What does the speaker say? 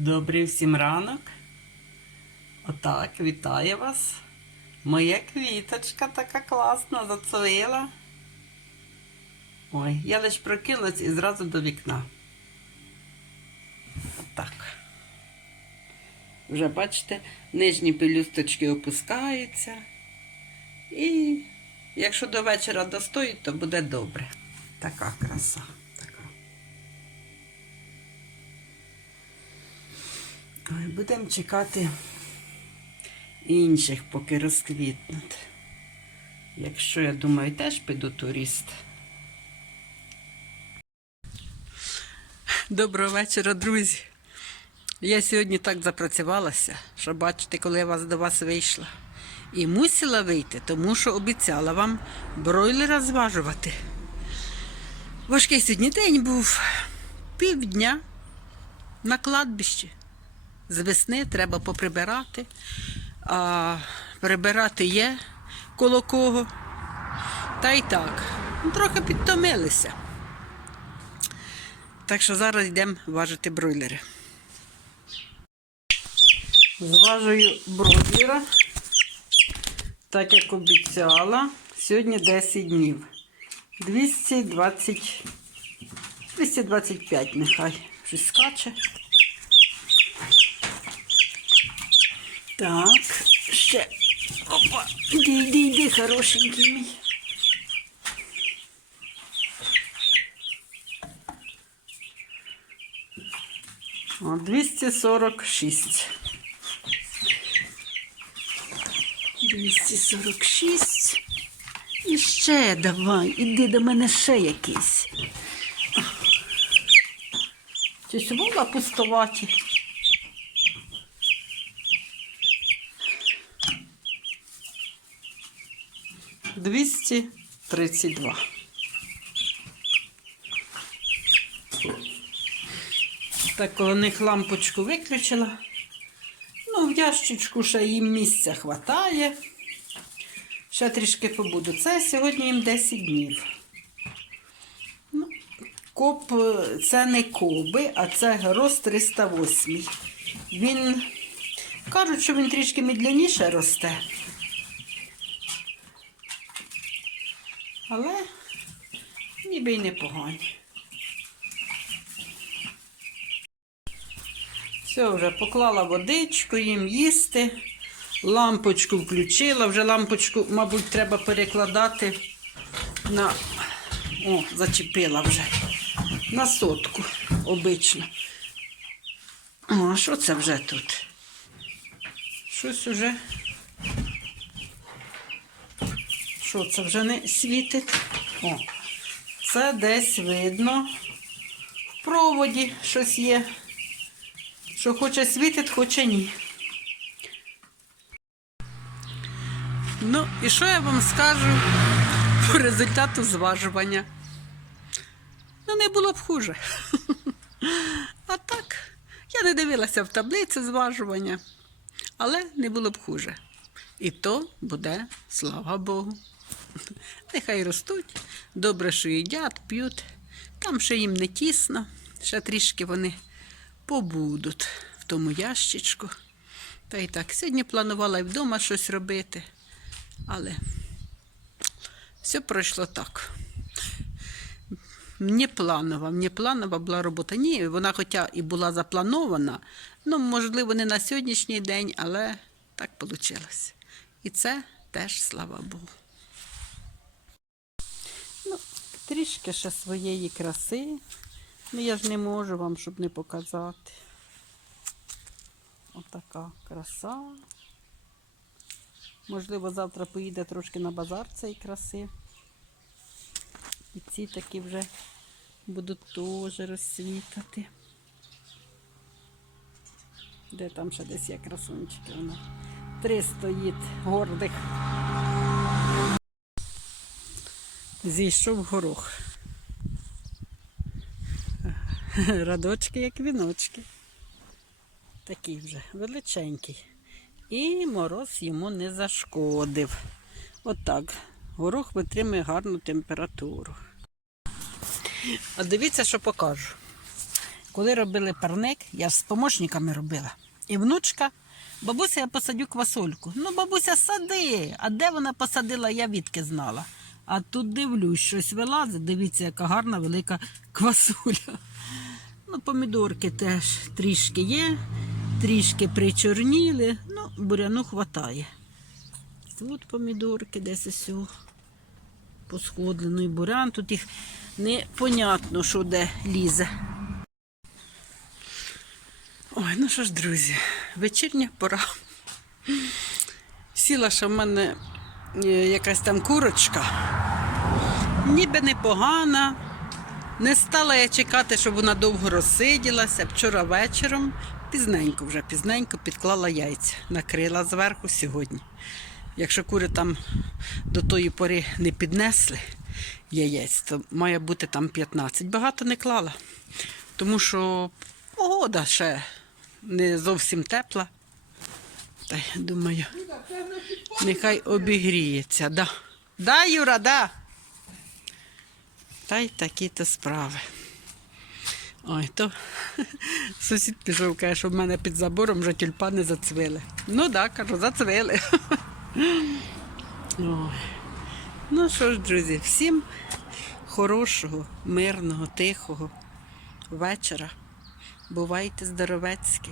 Добрий всім ранок. Отак, вітаю вас. Моя квіточка така класна, зацвіла. Ой, я лиш прокинулась і зразу до вікна. Отак. Вже бачите, нижні пелюсточки опускаються. І якщо до вечора достоїть, то буде добре. Така краса. Така. Ой, Будемо чекати інших, поки розквітнуть. Якщо, я думаю, теж піду турист. Доброго вечора, друзі. Я сьогодні так запрацювалася, що бачите, коли я вас до вас вийшла. І мусила вийти, тому що обіцяла вам бройлера зважувати. Важкий сьогодні день був півдня на кладбищі. З весни треба поприбирати, а прибирати є коло кого. Та й так. Трохи підтомилися. Так що зараз йдемо важити бройлери. Зважую бройлера, так як обіцяла. Сьогодні 10 днів. 220, 225 нехай. Щось скаче. Так, ще. Опа, йди, йди, йди, хорошенький мій. О, 246. 246. І ще давай, іди до мене ще якийсь. Чи була пустоваті? 232. Так у них лампочку виключила. Ну, в ящичку ще їм місця вистачає. Ще трішки побуду. Це сьогодні їм 10 днів. Ну, Коп це не коби, а це Гроз 308. Він кажуть, що він трішки медленіше росте. Але ніби й непогані. Все, вже поклала водичку їм їсти. Лампочку включила. Вже лампочку, мабуть, треба перекладати на. О, зачепила вже. На сотку обично. О, а що це вже тут? Щось уже. Що це вже не світить? О, це десь видно. В проводі щось є. Що хоче світить, хоче ні. Ну, і що я вам скажу по результату зважування? Ну, не було б хуже. А так, я не дивилася в таблиці зважування, але не було б хуже. І то буде, слава Богу. Нехай ростуть, добре, що їдять, п'ють. Там ще їм не тісно, ще трішки вони побудуть в тому ящичку. Та й так, сьогодні планувала і вдома щось робити, але все пройшло так. Не планова, не планова була робота. Ні, вона хоча і була запланована, ну, можливо, не на сьогоднішній день, але так вийшло. І це теж слава Богу. Ну, трішки ще своєї краси. Ну, я ж не можу вам, щоб не показати. Отака краса. Можливо, завтра поїде трошки на базар цієї краси. І ці такі вже будуть теж розсвітати. Де там ще десь є красунчики? Воно. Три стоїть гордих. Зійшов горох. Радочки, як віночки. Такий вже величенький. І мороз йому не зашкодив. Отак. Горох витримує гарну температуру. А дивіться, що покажу. коли робили парник, я з помощниками робила. І внучка, бабуся, я посадю квасольку. Ну, бабуся, сади. А де вона посадила, я відки знала. А тут дивлюсь, щось вилазить. Дивіться, яка гарна велика квасуля. Ну, помідорки теж трішки є, трішки причорніли, ну, буряну хватає. Тут помідорки десь ось і бурян, тут їх непонятно, що де лізе. Ой, ну що ж, друзі, вечірня пора. Сіла, що в мене е, якась там курочка, ніби непогана. Не стала я чекати, щоб вона довго розсиділася. Вчора вечором, пізненько вже пізненько підклала яйця, накрила зверху сьогодні. Якщо кури там до тої пори не піднесли яєць, то має бути там 15. Багато не клала, тому що погода ще не зовсім тепла. Та думаю, нехай обігріється. Да. Да, Юра, да. Та й такі-то справи. Ой, то сусід пішов, каже, що в мене під забором вже тюльпани зацвили. Ну так, да, кажу, зацвили. Ой. Ну що ж, друзі, всім хорошого, мирного, тихого вечора. Бувайте здоровецькі.